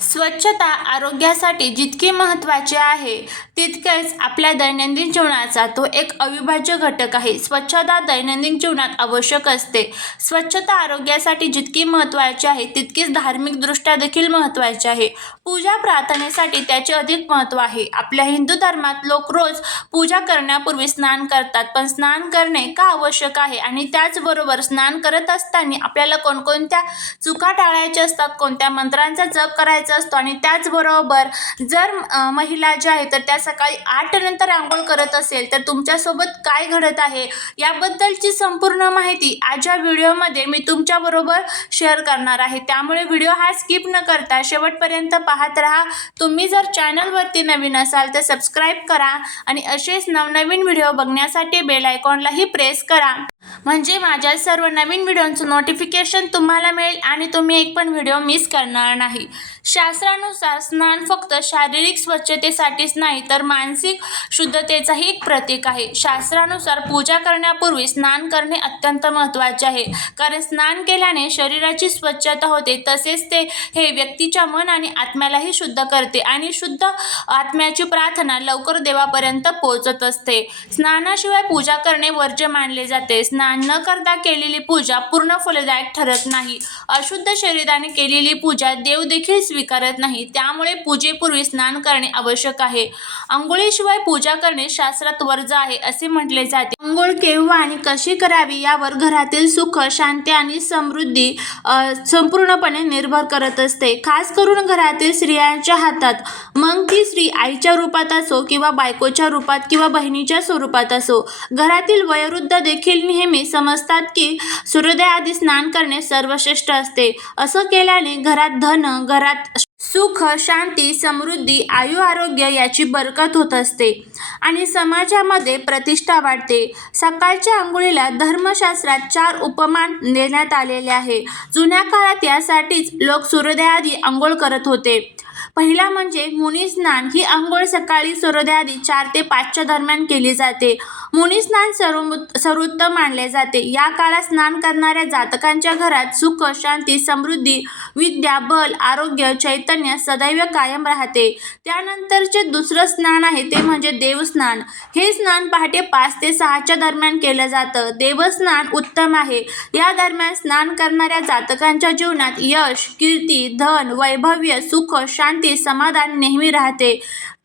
स्वच्छता आरोग्यासाठी जितकी महत्त्वाची आहे तितकेच आपल्या दैनंदिन जीवनाचा तो एक अविभाज्य घटक आहे. स्वच्छता दैनंदिन जीवनात आवश्यक असते. स्वच्छता आरोग्यासाठी जितकी महत्त्वाची आहे तितकीच धार्मिकदृष्ट्या देखील महत्त्वाची आहे. पूजा प्रार्थनेसाठी त्याचे अधिक महत्त्व आहे. आपल्या हिंदू धर्मात लोक रोज पूजा करण्यापूर्वी स्नान करतात पण स्नान करणे का आवश्यक आहे? आणि त्याचबरोबर स्नान करत असताना आपल्याला कोणकोणत्या चुका टाळायच्या असतात? कोणत्या मंत्रांचा जप करायचा असतो आणि त्याचबरोबर जर महिला ज्या आहेत तर त्या सकाळी आठ नंतर आंघोळ करत असेल तर तुमच्यासोबत काय घडत आहे? याबद्दलची संपूर्ण माहिती आजच्या व्हिडिओमध्ये मी तुमच्याबरोबर शेअर करणार आहे. त्यामुळे व्हिडिओ हा स्किप न करता शेवटपर्यंत पाहत राहा. तुम्ही जर चॅनलवरती नवीन असाल तर सबस्क्राईब करा आणि असेच नवनवीन व्हिडिओ बघण्यासाठी बेल आयकॉनलाही प्रेस करा. म्हणजे माझ्या सर्व नवीन व्हिडिओंचं नोटिफिकेशन तुम्हाला मिळेल आणि तुम्ही एक पण व्हिडिओ मिस करणार नाही. शास्त्रानुसार स्नान फक्त शारीरिक स्वच्छतेसाठीच नाही तर मानसिक शुद्धतेचाही एक प्रतीक आहे. शास्त्रानुसार पूजा करण्यापूर्वी स्नान करणे अत्यंत महत्त्वाचे आहे. कारण स्नान केल्याने शरीराची स्वच्छता होते. तसेच ते हे व्यक्तीच्या मन आणि आत्म्यालाही शुद्ध करते आणि शुद्ध आत्म्याची प्रार्थना लवकर देवापर्यंत पोहोचत असते. स्नानाशिवाय पूजा करणे वर्ज्य मानले जाते. स्नान न करता केलेली पूजा पूर्ण फलदायक ठरत नाही. अशुद्ध शरीराने केलेली पूजा देव देखील स्वीकारत नाही त्यामुळे पूजेपूर्वी स्नान करणे आवश्यक आहे. आंघोळीशिवाय पूजा करणे शास्त्रात वर्ज आहे असे म्हटले जाते. आंघोळ केव्हा आणि कशी करावी यावर घरातील सुख शांती आणि समृद्धी संपूर्णपणे निर्भर करत असते. खास करून घरातील स्त्रियांच्या हातात. मग ती स्त्री आईच्या रूपात असो किंवा बायकोच्या रूपात किंवा बहिणीच्या स्वरूपात असो. घरातील वयोवृद्ध देखील नेहमी समजतात की सूर्योदयाआधी स्नान करणे सर्वश्रेष्ठ असते. असं केल्याने घरात धन घरात सुख शांती समृद्धी आयु आरोग्य याची बरकत होत असते आणि समाजामध्ये प्रतिष्ठा वाढते. सकाळच्या आंघोळीला धर्मशास्त्रात चार उपमान देण्यात आलेले आहे. जुन्या काळात यासाठीच लोक सूर्योदयाआधी आंघोळ करत होते. पहिला म्हणजे मुनी स्नान. ही आंघोळ सकाळी सूर्योदयाआधी चार ते पाचच्या दरम्यान केली जाते. मुनी स्नान सर्व सर्वोत्तम मानले जाते. या काळात स्नान करणाऱ्या जातकांच्या घरात सुख शांती समृद्धी विद्या बल आरोग्य चैतन्य सदैव कायम राहते. त्यानंतरचे दुसरं स्नान आहे ते म्हणजे देवस्नान हे स्नान पहाटे पाच ते सहाच्या दरम्यान केलं जातं. देवस्नान उत्तम आहे. या दरम्यान स्नान करणाऱ्या जातकांच्या जीवनात यश कीर्ती धन वैभव्य सुख शांती समाधान नेहमी राहते.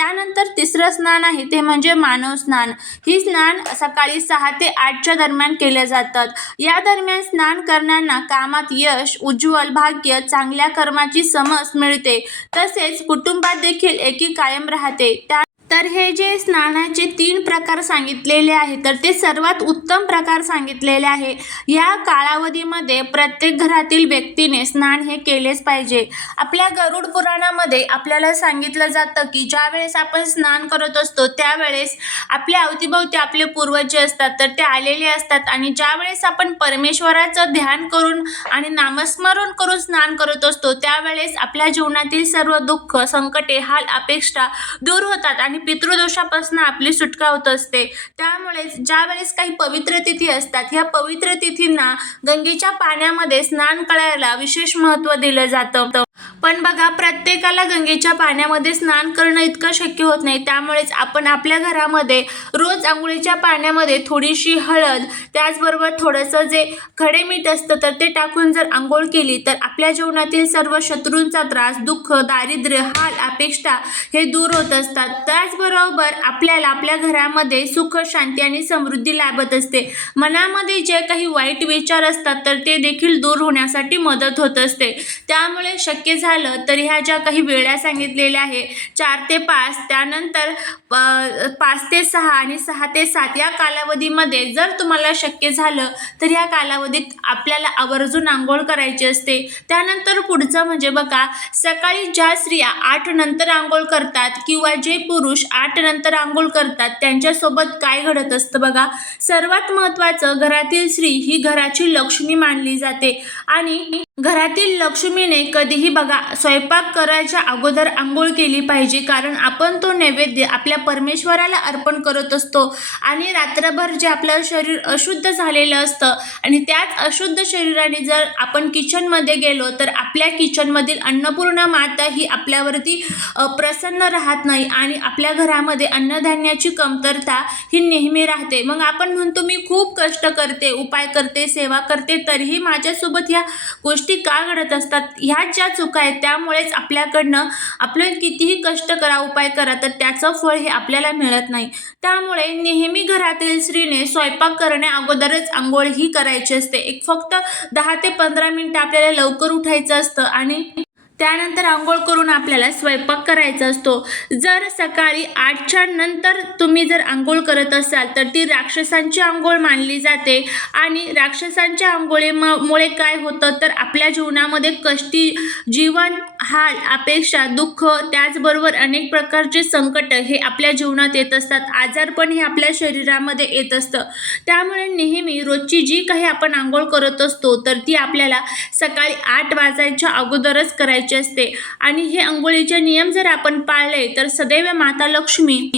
त्यानंतर तिसरं स्नान आहे ते म्हणजे मानव स्नान. ही स्नान सकाळी सहा ते आठच्या दरम्यान केले जातात. या दरम्यान स्नान करणाऱ्यांना कामात यश उज्ज्वल भाग्य चांगल्या कर्माची समज मिळते. तसेच कुटुंबात देखील एकी कायम राहते. त्या तर हे जे स्नानाचे तीन प्रकार सांगितलेले आहे तर ते सर्वात उत्तम प्रकार सांगितलेले आहे. या कालावधीमध्ये प्रत्येक घरातील व्यक्तीने स्नान हे केलेच पाहिजे. आपल्या गरुड पुराणामध्ये आपल्याला सांगितलं जातं की ज्या वेळेस आपण स्नान करत असतो त्यावेळेस आपल्या अवतीभोवती आपले पूर्वज जे असतात तर ते आलेले असतात. आणि ज्या वेळेस आपण परमेश्वराचं ध्यान करून आणि नामस्मरण करून स्नान करत असतो त्यावेळेस आपल्या जीवनातील सर्व दुःख संकटे हाल अपेक्षा दूर होतात आणि पितृदोषापासून आपली सुटका होत असते. त्यामुळे ज्या वेळेस काही पवित्र तिथी असतात ह्या पवित्र तिथींना गंगेच्या पाण्यामध्ये स्नान करायला विशेष महत्त्व दिलं जातं. पण बघा प्रत्येकाला गंगेच्या पाण्यामध्ये स्नान करणं इतकं शक्य होत नाही. त्यामुळेच आपण आपल्या घरामध्ये रोज आंघोळीच्या पाण्यामध्ये थोडीशी हळद त्याचबरोबर थोडंसं जे खडे मीठ असतं तर ते टाकून जर आंघोळ केली तर आपल्या जीवनातील सर्व शत्रूंचा त्रास दुःख दारिद्र्य हाल अपेक्षा हे दूर होत असतात. त्याचबरोबर आपल्याला आपल्या घरामध्ये सुख शांती आणि समृद्धी लाभत असते. मनामध्ये जे काही वाईट विचार असतात तर ते देखील दूर होण्यासाठी मदत होत असते. त्यामुळे शक्य झालं तर ह्या ज्या काही वेळा सांगितलेल्या आहे चार ते पाच त्यानंतर पाच ते सहा आणि सहा ते सात या कालावधीमध्ये जर तुम्हाला शक्य झालं तर या कालावधीत आपल्याला आवर्जून आंघोळ करायची असते. त्यानंतर पुढचं म्हणजे बघा सकाळी ज्या स्त्रिया आठ नंतर आंघोळ करतात किंवा जे पुरुष आठ नंतर आंघोळ करतात त्यांच्यासोबत काय घडत असतं बघा? सर्वात महत्त्वाचं घरातील स्त्री ही घराची लक्ष्मी मानली जाते. आणि घरातील लक्ष्मीने कधीही बघा स्वयंपाक करायच्या अगोदर आंघोळ केली पाहिजे कारण आपण तो नैवेद्य आपल्या परमेश्वराला अर्पण करत असतो. आणि रात्रभर जे आपलं शरीर अशुद्ध झालेलं असतं आणि त्याच अशुद्ध शरीराने जर आपण किचनमध्ये गेलो तर आपल्या किचनमधील अन्नपूर्णा माता ही आपल्यावरती प्रसन्न राहत नाही आणि आपल्या घरामध्ये अन्नधान्याची कमतरता ही नेहमी राहते. मग आपण म्हणतो मी खूप कष्ट करते उपाय करते सेवा करते तरीही माझ्यासोबत ह्या गोष्टी का घडत असतात? ह्या ज्या चुका आहेत त्यामुळेच आपल्याकडनं आपण कितीही कष्ट करा उपाय करा तर त्याचं फळ हे आपल्याला मिळत नाही. त्यामुळे नेहमी घरातील स्त्रीने स्वयंपाक करण्या अगोदरच आंघोळ ही करायची असते. एक फक्त दहा ते पंधरा मिनिटं आपल्याला लवकर उठायचं असतं आणि त्यानंतर आंघोळ करून आपल्याला स्वयंपाक करायचा असतो. जर सकाळी आठच्या नंतर तुम्ही जर आंघोळ करत असाल तर ती राक्षसांची आंघोळ मानली जाते. आणि राक्षसांच्या आंघोळीमुळे काय होतं? तर आपल्या जीवनामध्ये कष्टी जीवन हाल अपेक्षा दुःख त्याचबरोबर अनेक प्रकारचे संकट हे आपल्या जीवनात येत असतात. आजारपण हे आपल्या शरीरामध्ये येत असतं. त्यामुळे नेहमी रोजची जी काही आपण आंघोळ करत असतो तर ती आपल्याला सकाळी आठ वाजायच्या अगोदरच करायची असते. आणि हे आंघोळीचे नियम जर आपण पाळले तर सदैव माता लक्ष्मी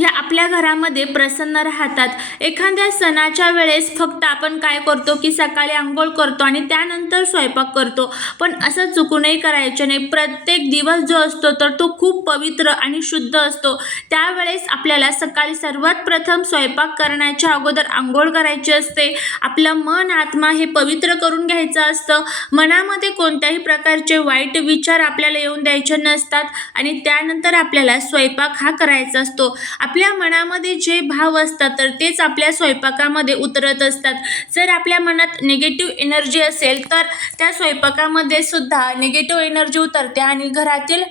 ह्या आपल्या घरामध्ये प्रसन्न राहतात. एखाद्या सणाच्या वेळेस फक्त आपण काय करतो की सकाळी आंघोळ करतो आणि त्यानंतर स्वयंपाक करतो. पण असं चुकूनही करायचं नाही. प्रत्येक दिवस जो असतो तर तो खूप पवित्र आणि शुद्ध असतो. त्यावेळेस आपल्याला सकाळी सर्वात प्रथम स्वयंपाक करण्याच्या अगोदर आंघोळ करायची असते. आपलं मन आत्मा हे पवित्र करून घ्यायचं असतं. मनामध्ये कोणत्याही प्रकारचे वाईट विचार आपल्याला येऊन द्यायचे नसतात आणि त्यानंतर आपल्याला स्वयंपाक हा करायचा असतो. आपल्या मनामध्ये जे भाव असतात तर तेच आपल्या स्वयंपाकामध्ये उतरत असतात. जर आपल्या मनात निगेटिव्ह एनर्जी असेल तर त्या स्वयंपाकामध्ये सुद्धा निगेटिव्ह एनर्जी उतरते आणि घरातील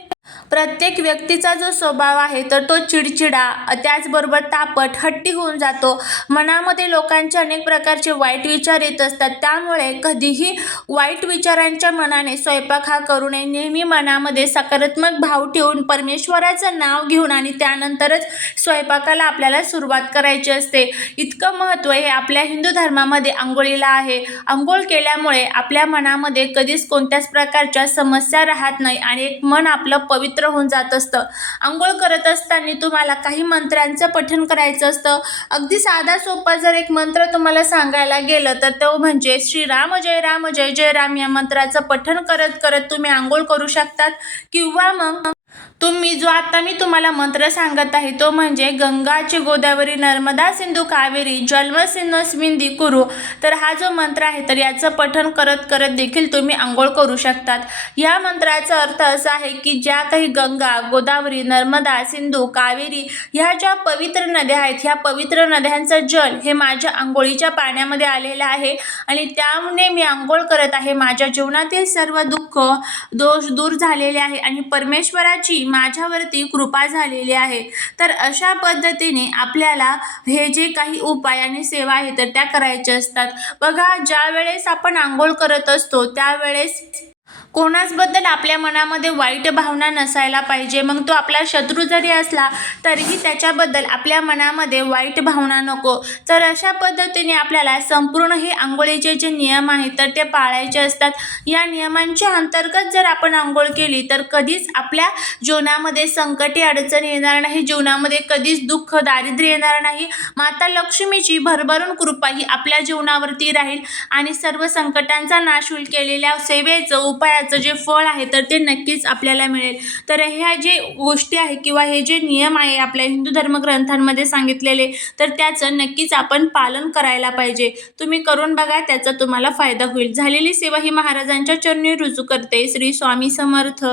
प्रत्येक व्यक्तीचा जो स्वभाव आहे तर तो चिडचिडा त्याचबरोबर तापट हट्टी होऊन जातो. मनामध्ये लोकांचे अनेक प्रकारचे वाईट विचार येत असतात. त्यामुळे कधीही वाईट विचारांच्या मनाने स्वयंपाक हा करू नये. नेहमी मनामध्ये सकारात्मक भाव ठेवून परमेश्वराचं नाव घेऊन आणि त्यानंतरच स्वयंपाकाला आपल्याला सुरुवात करायची असते. इतकं महत्त्व हे आपल्या हिंदू धर्मामध्ये आंघोळीला आहे. आंघोळ केल्यामुळे आपल्या मनामध्ये कधीच कोणत्याच प्रकारच्या समस्या राहत नाही आणि एक मन आपलं पवित्र होऊन जात असतं. आंघोळ करत असताना तुम्हाला काही मंत्रांचं पठण करायचं असतं. अगदी साधा सोपा जर एक मंत्र तुम्हाला सांगायला गेलं तर तो म्हणजे श्रीराम जय राम जय जय राम या मंत्राचं पठण करत करत तुम्ही आंघोळ करू शकतात. किंवा मग तुम्ही जो आता मी तुम्हाला मंत्र सांगत आहे तो म्हणजे गंगाची गोदावरी नर्मदा सिंधू कावेरी जन्मसिन्नस्मिंदी कुरु. तर हा जो मंत्र आहे तर याचं पठण करत करत देखील तुम्ही आंघोळ करू शकतात. या मंत्राचा अर्थ असा आहे की ज्या काही गंगा गोदावरी नर्मदा सिंधू कावेरी ह्या ज्या पवित्र नद्या आहेत ह्या पवित्र नद्यांचं जल हे माझ्या आंघोळीच्या पाण्यामध्ये आलेलं आहे आणि त्यामुळे मी आंघोळ करत आहे. माझ्या जीवनातील सर्व दुःख दोष दूर झालेले आहे आणि परमेश्वराची माझ्यावरती कृपा झालेली आहे. तर अशा पद्धतीने आपल्याला हे जे काही उपाय आणि सेवा आहे तर त्या करायच्या असतात. बघा ज्या वेळेस आपण आंघोळ करत असतो त्यावेळेस कोणाचबद्दल आपल्या मनामध्ये वाईट भावना नसायला पाहिजे मग तो आपला शत्रू जरी असला तरीही त्याच्याबद्दल आपल्या मनामध्ये वाईट भावना नको. तर अशा पद्धतीने आपल्याला संपूर्ण हे आंघोळीचे जे नियम आहेत तर ते पाळायचे असतात. या नियमांच्या अंतर्गत जर आपण आंघोळ केली तर कधीच आपल्या जीवनामध्ये संकटे अडचण येणार नाही. जीवनामध्ये कधीच दुःख दारिद्र्य येणार नाही. माता लक्ष्मीची भरभरून कृपा ही आपल्या जीवनावरती राहील आणि सर्व संकटांचा नाश होईल. केलेल्या सेवेचं उपायाचं जे फळ आहे तर ते नक्कीच आपल्याला मिळेल. तर ह्या जे गोष्टी आहे किंवा हे जे नियम आहे आपल्या हिंदू धर्मग्रंथांमध्ये सांगितलेले तर त्याचं नक्कीच आपण पालन करायला पाहिजे. तुम्ही करून बघा त्याचा तुम्हाला फायदा होईल. झालेली सेवा ही महाराजांच्या चरणी रुजू करते. श्री स्वामी समर्थ.